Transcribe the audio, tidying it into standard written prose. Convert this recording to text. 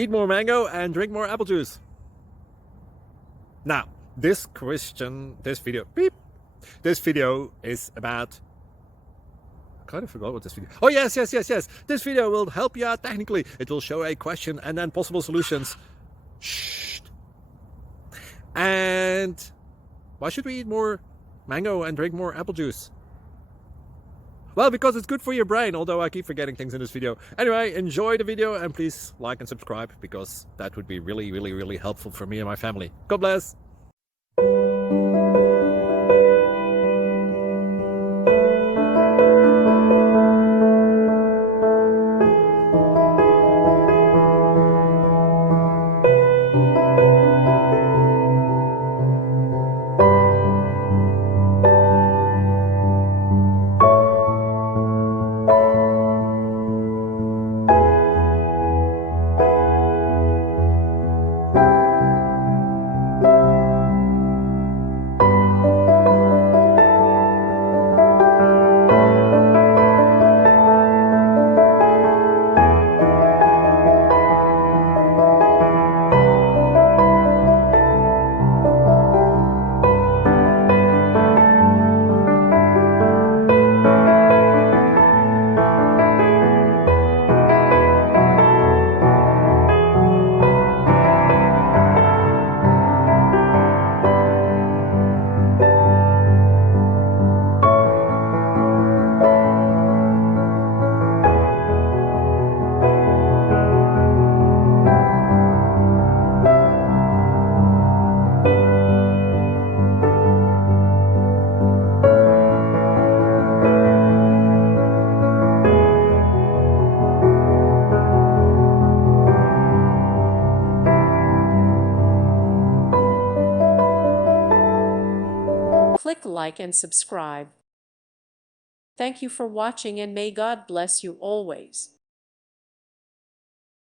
Eat more mango and drink more apple juice. Now, this video is about, I kind of forgot what this video. Oh, yes. This video will help you out technically. It will show a question and then possible solutions. Shh. And why should we eat more mango and drink more apple juice? Well, because it's good for your brain, although I keep forgetting things in this video. Anyway, enjoy the video and please like and subscribe, because that would be really helpful for me and my family. God bless. Click like and subscribe. Thank you for watching, and may God bless you always.